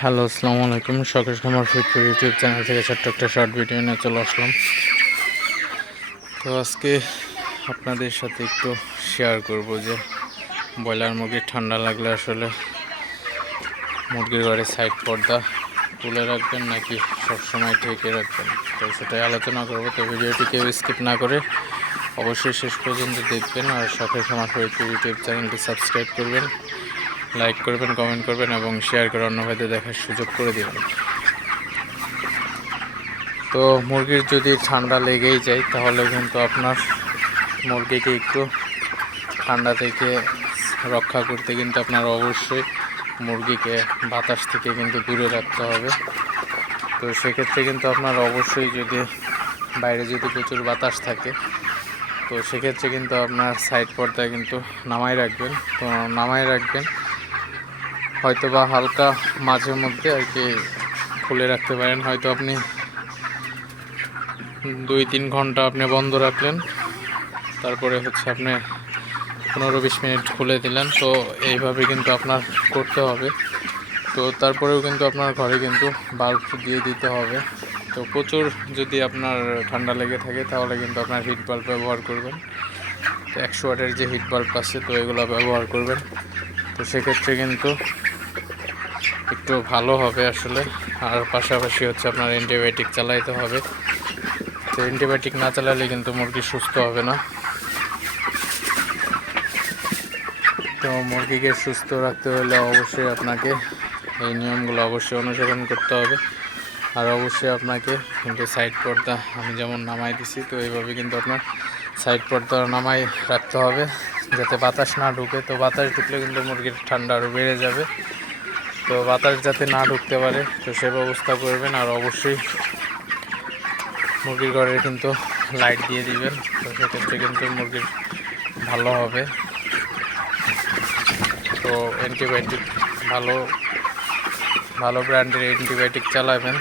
Hello, আসসালামু আলাইকুম। সকেশ Kumar ফিটপুর YouTube channel থেকে ছোট্ট একটা শর্ট ভিডিও নিয়ে চলে আসলাম। তো আজকে আপনাদের সাথে একটু শেয়ার করব যে, ব্রয়লার মুরগির ঠান্ডা লাগলে আসলে মুরগির ঘরে সাইড পর্দা তুলে রাখবেন নাকি সবসময় ঢেকে রাখবেন? তো সেটাই আলোচনা করব। তো ভিডিওটি কেউ স্কিপ না করে অবশ্যই শেষ পর্যন্ত দেখবেন আর শখের কুমার ফরিদপুর ইউটিউব চ্যানেলটি সাবস্ক্রাইব করবেন। লাইক করবেন কমেন্ট করবেন এবং শেয়ার করে অন্য ভাইদের দেখার সুযোগ করে দেবেন। তো মুরগির যদি ঠান্ডা লেগেই যায়, তাহলে কিন্তু আপনার মুরগিকে একটু ঠান্ডা থেকে রক্ষা করতে কিন্তু আপনার অবশ্যই মুরগিকে বাতাস থেকে কিন্তু দূরে রাখতে হবে। তো সেক্ষেত্রে কিন্তু আপনার অবশ্যই যদি বাইরে যদি প্রচুর বাতাস থাকে, তো সেক্ষেত্রে কিন্তু আপনার সাইড পর্দায় কিন্তু নামাই রাখবেন। তো নামাই রাখবেন হয়তো বা হালকা মাঝে মধ্যে আর কি খুলে রাখতে পারেন। হয়তো আপনি দুই তিন ঘণ্টা আপনি বন্ধ রাখলেন, তারপরে হচ্ছে আপনি পনেরো বিশ মিনিট খুলে দিলেন। তো এইভাবে কিন্তু আপনার করতে হবে। তো তারপরেও কিন্তু আপনার ঘরে কিন্তু বাল্ব দিয়ে দিতে হবে। তো প্রচুর যদি আপনার ঠান্ডা লেগে থাকে, তাহলে কিন্তু আপনার হিট বাল্ব ব্যবহার করবেন। তো একশো ওয়াটের যে হিট বাল্ব আছে, তো এগুলো ব্যবহার করবেন। তো সেক্ষেত্রে কিন্তু একটু ভালো হবে আসলে। আর পাশাপাশি হচ্ছে আপনার অ্যান্টিবায়োটিক চালাইতে হবে। তো অ্যান্টিবায়োটিক না চালালে কিন্তু মুরগি সুস্থ হবে না। তো মুরগিকে সুস্থ রাখতে হলে অবশ্যই আপনাকে এই নিয়মগুলো অবশ্যই অনুসরণ করতে হবে। আর অবশ্যই আপনাকে কিন্তু সাইড পর্দা আমি যেমন নামাই দিছি, তো এইভাবে কিন্তু আপনার সাইড পর্দা নামাই রাখতে হবে। যাতে বাতাস না ঢুকে, তো বাতাস ঢুকলে কিন্তু মুরগির ঠান্ডা আরও বেড়ে যাবে। তো বাতাস যাতে না ঢুকতে পারে, তো সে ব্যবস্থা করবেন, আর অবশ্যই মুরগির ঘরে কিন্তু লাইট দিয়ে দিবেন, তো সেক্ষেত্রে কিন্তু মুরগির ভালো হবে। তো অ্যান্টিবায়োটিক ভালো ভালো ব্র্যান্ডের অ্যান্টিবায়োটিক চালাবেন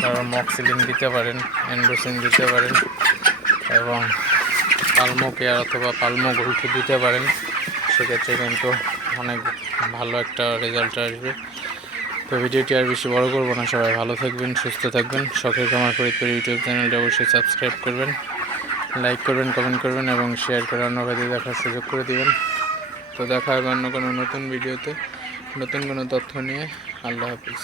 তারপর মক্সিলিন দিতে পারেন এন্ডোসিন দিতে পারেন, এবং পালমো কেয়ার অথবা পালমো গোল্ড দিতে পারেন। সেক্ষেত্রে কিন্তু অনেক ভালো একটা রেজাল্ট আসবে। তো ভিডিওটি আর বেশি বড় করব না। সবাই ভালো থাকবেন, সুস্থ থাকবেন। শখের কামার ফরিদপুর ইউটিউব চ্যানেলটি অবশ্যই সাবস্ক্রাইব করবেন লাইক করবেন কমেন্ট করবেন এবং শেয়ার করে অন্য ভাইদের দেখার সুযোগ করে দিবেন। তো দেখা হবে অন্য কোনো নতুন ভিডিওতে। নতুন কোনো তথ্য নিয়ে। আল্লাহ হাফিজ।